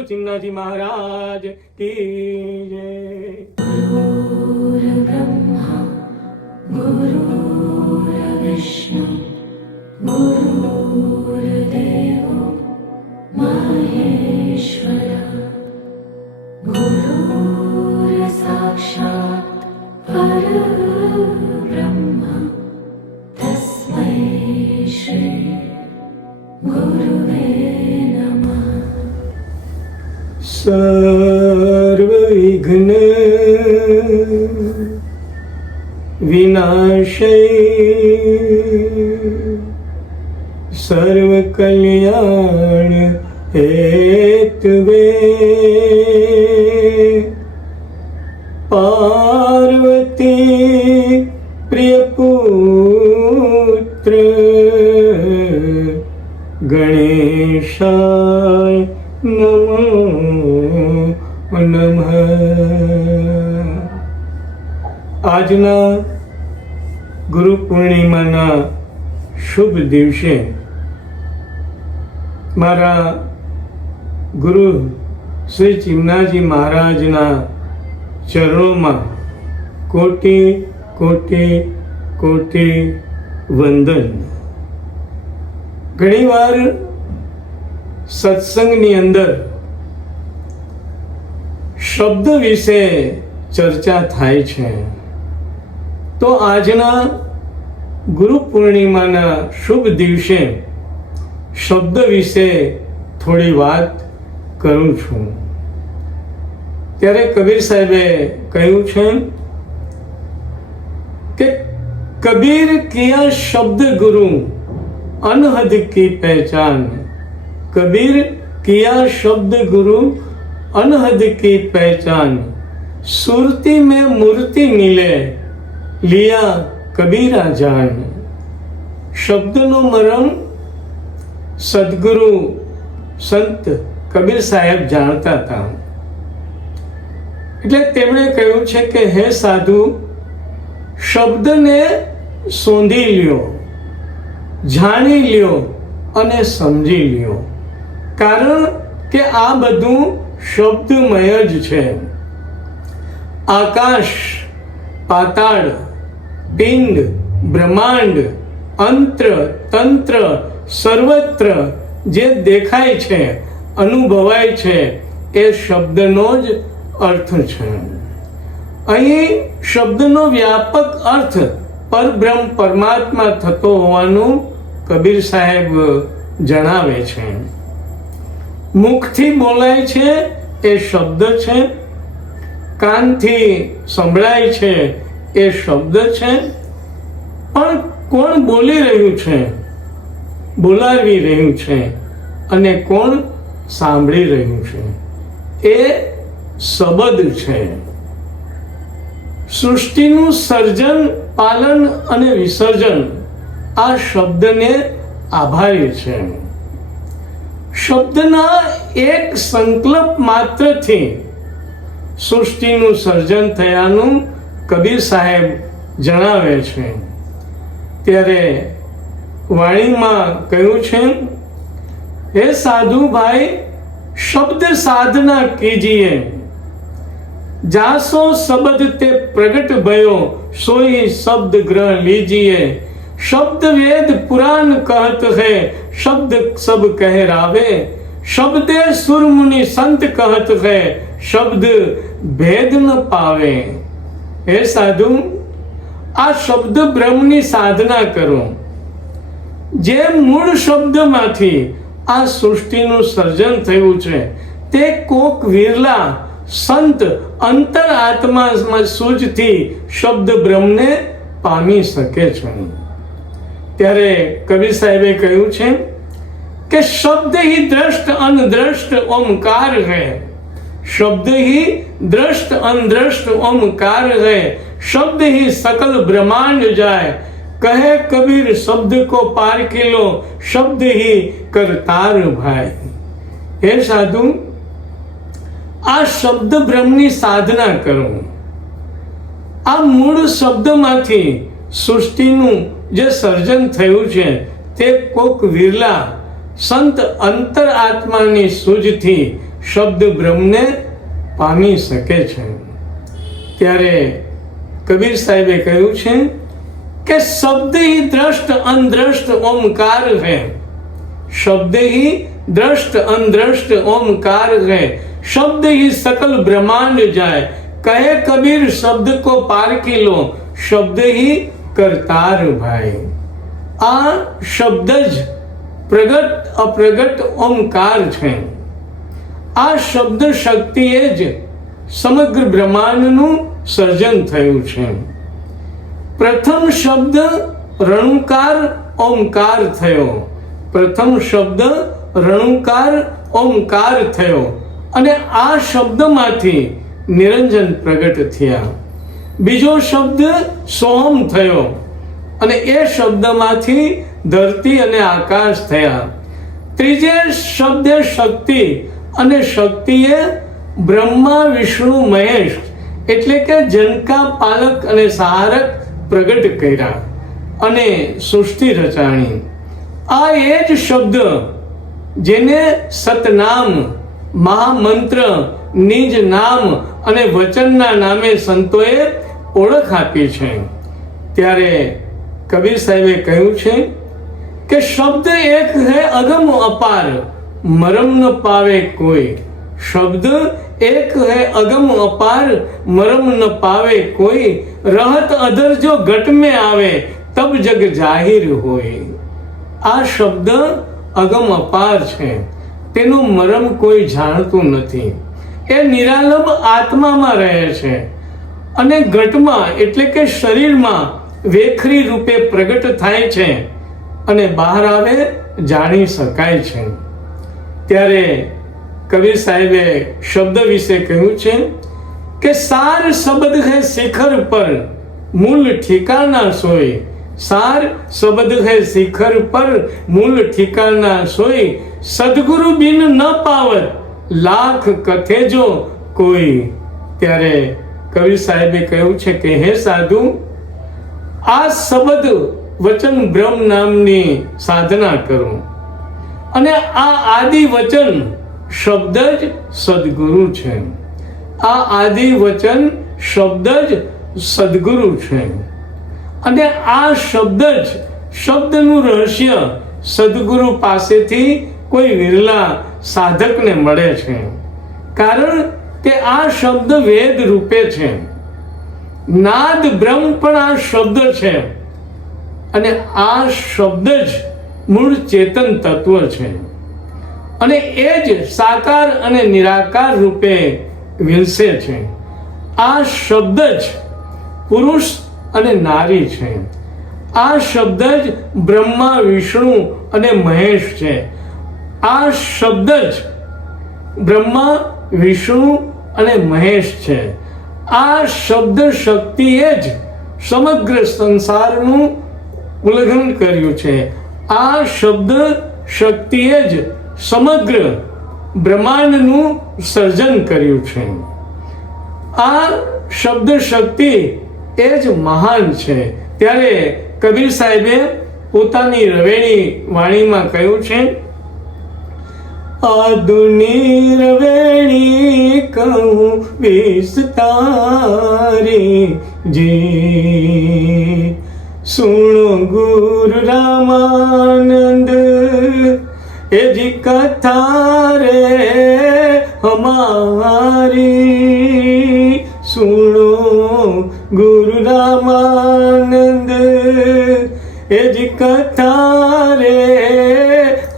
गुरु चिन्नाजी महाराज की जय। गुरुर्ब्रह्मा गुरुर्विष्णु गुरुर्देवो महेश्वरः गुरुर्साक्षात् परब्रह्म तस्मै श्री गुरुवे नमः। सर्वविघ्न विनाशय सर्वकल्याण हेतवे पार्वती प्रियपुत्र गणेशाय नमो नमः। આજના ગુરુ પૂર્ણિમાના શુભ દિવસે મારા ગુરુ શ્રી ચિમનાજી મહારાજના ચરણોમાં કોટી કોટી કોટી વંદન। ઘણીવાર સત્સંગની અંદર શબ્દ વિશે ચર્ચા થાય છે, તો આજના ગુરુ પૂર્ણિમાના શુભ દિવસે શબ્દ વિશે થોડી વાત કરું છું। ત્યારે કબીર સાહેબે કહ્યું છે કે કબીર કિયા શબ્દ ગુરુ अनहद की पहचान। कबीर किया शब्द गुरु अनहद की पहचान। सुरती में मूर्ति मिले लिया कबीरा जान। शब्दनो मरम सदगुरु संत कबीर साहेब જાણતા હતા। એટલે તેમણે કહ્યું છે કે હે સાધુ, શબ્દને સોંધી લ્યો, જાણી લ્યો અને સમજી લ્યો, કારણ કે આ બધું શબ્દમય જ છે। આકાશ, પાતાળ, પિંડ, બ્રહ્માંડ, અંત્ર, તંત્ર, સર્વત્ર જે દેખાય છે, અનુભવાય છે, એ શબ્દનો જ અર્થ છે। અહીં શબ્દનો વ્યાપક અર્થ પરબ્રહ્મ પરમાત્મા થતો હોવાનું કબીર સાહેબ જણાવે છે। મુખથી બોલાય છે એ શબ્દ છે, કાનથી સંભળાય છે એ શબ્દ છે, પણ કોણ બોલી રહ્યું છે, બોલાવી રહ્યું છે અને કોણ સાંભળી રહ્યું છે એ શબ્દ છે। સૃષ્ટિનું સર્જન, પાલન અને વિસર્જન આ શબ્દને આભારી છે। શબ્દના એક સંકલ્પ માત્રથી સૃષ્ટિનું સર્જન થયાનું કબીર સાહેબ જણાવે છે। ત્યારે વાણીમાં કહ્યું છે, હે સાધુ ભાઈ, શબ્દ સાધના કીજીએ, जासो शब्द ते प्रगट भयो, सोई शब्द ग्रह लीजिए। शब्द वेद पुराण कहत है, शब्द सब कह रावे। शब्दे सुर मुनि संत कहत है, शब्द भेद न पावे। हे साधु, आ शब्द ब्रह्मनी साधना करो। जे मूળ શબ્દમાંથી આ સૃષ્ટિનું સર્જન થયું છે તે કોક વિરલા સંત અંતર આત્મા સૂઝથી શબ્દ બ્રહ્મને પામી શકે છે। ત્યારે કબીર સાહેબે કહ્યું છે કે શબ્દ ही દ્રષ્ટ અનદ્રષ્ટ ઓમકાર है। शब्द ही दृष्ट अनदृष्ट ओमकार है। शब्द ही सकल ब्रह्मांड जाए। कहे कबीर शब्द को पार किलो, शब्द ही करतार भाई। हे साधु, आ शब्द ब्रह्मनी साधना करो। आ मूળ શબ્દમાંથી સૃષ્ટિનું જે સર્જન થયું છે તે કોક વિરલા સંત અંતર આત્માની સૂઝથી શબ્દ બ્રહ્મને પામી શકે છે. ત્યારે કબીર સાહેબે કહ્યું છે કે શબ્દ ही दृष्ट अनदृष्ट ओमकार है, शब्द ही दृष्ट अनदृष्ट ओमकार है, शब्द ही सकल ब्रह्मांड जाए, कहे कबीर शब्द को पार की लो, शब्द ही करतार भाई. આ શબ્દ જ પ્રગટ અપ્રગટ ઓમકાર છે. આ શબ્દ શક્તિએ જ સમગ્ર બ્રહ્માંડનું સર્જન થયું છે. પ્રથમ શબ્દ રણુકાર ઓમકાર થયો, પ્રથમ શબ્દ રણુકાર ઓમકાર થયો અને આ શબ્દમાંથી નિરંજન પ્રગટ થયા. બીજો શબ્દ સોમ થયો અને એ શબ્દમાંથી ધરતી અને આકાશ થયા. ત્રીજે શબ્દે શક્તિ અને શક્તિએ બ્રહ્મા વિષ્ણુ મહેશ એટલે કે જનકા પાલક અને સહારક પ્રગટ કર્યા અને સૃષ્ટિ રચાણી. આ એ જ શબ્દ જેને સતનામ, મહામંત્ર, નિજ નામ અને વચનના નામે સંતોએ ઓળખ આપી છે. ત્યારે કબીર સાહેબે કહ્યું છે કે શબ્દ એક હૈ અગમ અપાર, મરમ ન પાવે કોઈ. શબ્દ એક હૈ અગમ અપાર, મરમ ન પાવે કોઈ. રહત અધર જો ઘટ में આવે, તબ જગ જાહિર હોય. આ શબ્દ અગમ અપાર છે, તેનો મરમ કોઈ જાણતું નથી. એ નિરાલંબ આત્મામાં રહે છે અને ઘટમાં એટલે કે શરીરમાં વેખરી રૂપે પ્રગટ થાય છે અને બહાર આવે જાણી શકાય છે. ત્યારે કબીર સાહેબે શબ્દ વિશે કહ્યું છે કે સાર શબ્દ હૈ શિખર પર, મૂળ ઠિકાના સોય. સાર શબ્દ હૈ શિખર પર, મૂળ ઠિકાના સોય. સદગુરુ બિન ન પાવત, લાખ કથે જો કોઈ. ત્યારે કબીર સાહેબે કહ્યું છે કે હે સાધુ, આ શબ્દ વચન બ્રહ્મ નામની સાધના કરો અને આ આદિ વચન શબ્દ જ સદગુરુ છે. આ આદિ વચન શબ્દ જ સદગુરુ છે અને આ શબ્દ જ શબ્દનું રહસ્ય સદગુરુ પાસેથી કોઈ વિરલા સાધકને મળે છે. કારણ કે આ શબ્દ વેદ રૂપે છે. નાદ બ્રહ્મ પણ આ શબ્દ છે અને આ શબ્દ જ મૂળ ચેતન તત્વ છે અને એ જ સાકાર અને નિરાકાર રૂપે વિલસે છે. આ શબ્દ જ પુરુષ અને નારી છે. આ શબ્દ જ બ્રહ્મા વિષ્ણુ અને મહેશ છે. આ શબ્દ જ બ્રહ્મા વિષ્ણુ અને મહેશ છે. આ શબ્દ શક્તિએ જ સમગ્ર સંસારનું ઉલ્લંઘન કર્યું છે. આ શબ્દ શક્તિએ જ સમગ્ર બ્રહ્માંડનું સર્જન કર્યું છે. આ શબ્દ શક્તિ એ જ મહાન છે. ત્યારે કબીર સાહેબે પોતાની રવેણી વાણીમાં કહ્યું છે, આદુની રવેણી કહું વિસ્તારી જી, સુણો ગુરુ રામાનંદ એ જી કથા રે હમારી. સુણો ગુરુ રામાનંદ એ જી કથા રે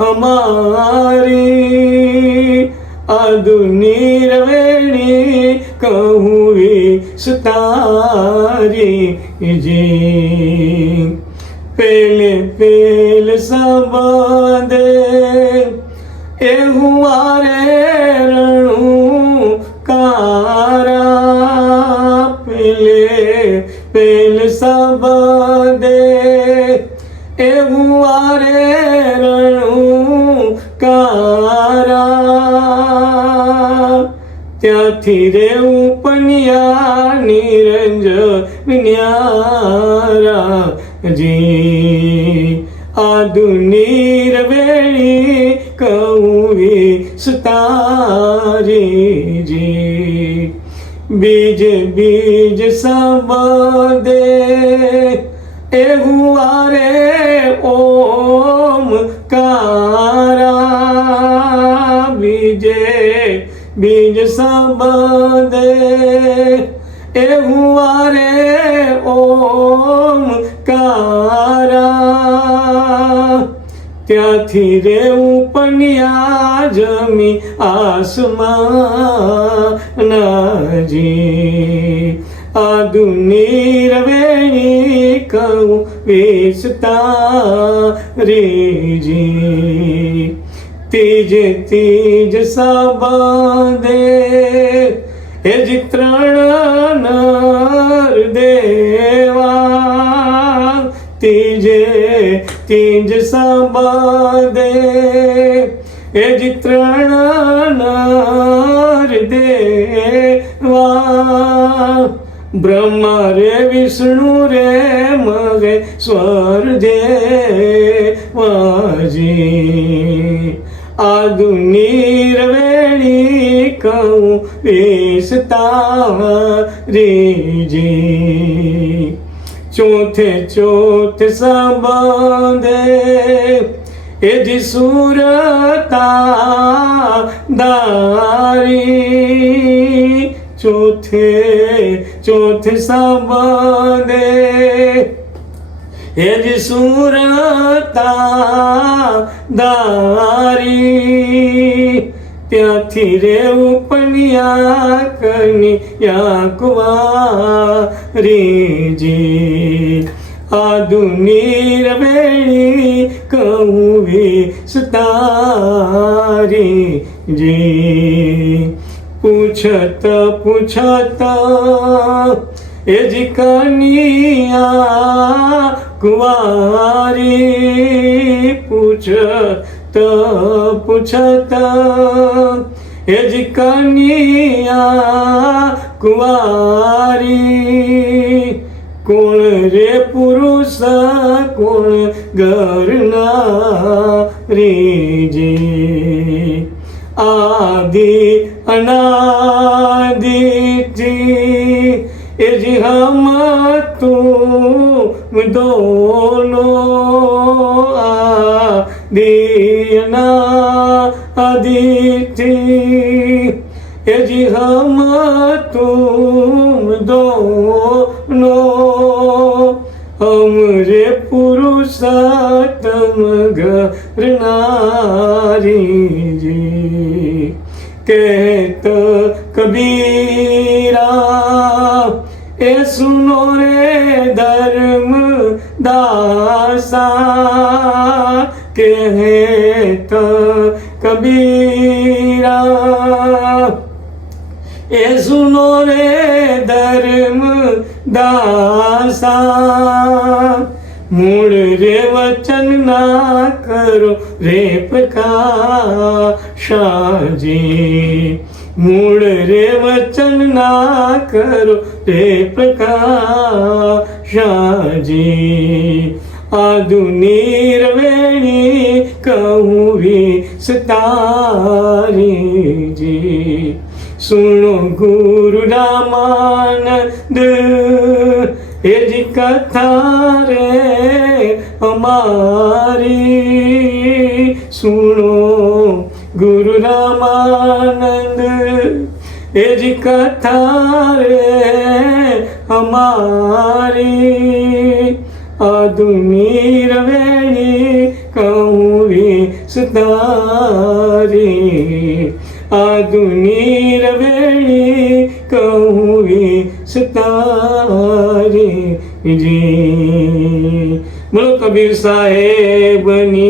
हमारी. आदुनी रवेणी कहूँ विस्तारी जी. पेले पेल संबादे ए हुआरे रणु कारा. पेले पेल संबादे ए हुआरे ત્યાંથી રે ઉપન્યા નિરંજન ન્યારા જી. આદુનીર વેણી કહું વિસ્તારી જી બીજ બીજ સંબંધે એવું આરે ઓમકારા બીજે બીજ સંબંધે એવું આરે ઓમકારા ત્યાંથી રે ઉપન્યા જમી આસમાનજી આદુનીર વેણી કહું વિસ્તારી જી તીજ તીજ સંબંધે એ જ ત્રણ નર દેવા તીજે તીજ સંબંધે એ જ ત્રણ નર દેવા બ્રહ્મા રે વિષ્ણુ રે મહેશ્વર દેવાજી આદુનીર વેણી કહું વિસ્તારી જી ચોથે ચોથ સંબંધે એ જ સુરતા દારી ચોથે ચોથે સંબંધે એ જ સુરતા દારી ત્યાંથી રે ઉપન્યા કન્યા કુંવારી જી આદુનીર વેણી કહું વિસ્તારી જી પૂછત પૂછત એ જ કન્યા કુંવારી પૂછત પૂછત એ જ કન્યા કુંવારી કોણ રે પુરુષ કોણ ગરનારી જી આદિ અનાદિથી એ જ હમ તુમ દોનો આદિ અનાદિથી એ જ હમ તુમ દોનો हमरे पुरुषोत्तम घरनारी जी कहत कबीरा ए सुनो रे धर्म दासा कहत कबीरा ए सुनो रे धर्म दासा मूળ રે વચન ના કરો રે પ્રકાશાજી મૂળ રે વચન ના કરો રે પ્રકાશાજી આધુનિક વેણી કહું સતારીજી सुनो गुरु रामानंद ये जी कथा रे हमारी सुनो गुरु रामानंद ये जी कथा रे हमारी आधुनिक वेणी कहूँ सतारी आधुनिक वेणी कहूँ सतारी जी। बोलो कबीर साहेबनी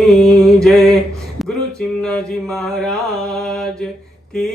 जय। गुरु चिन्नाजी महाराज की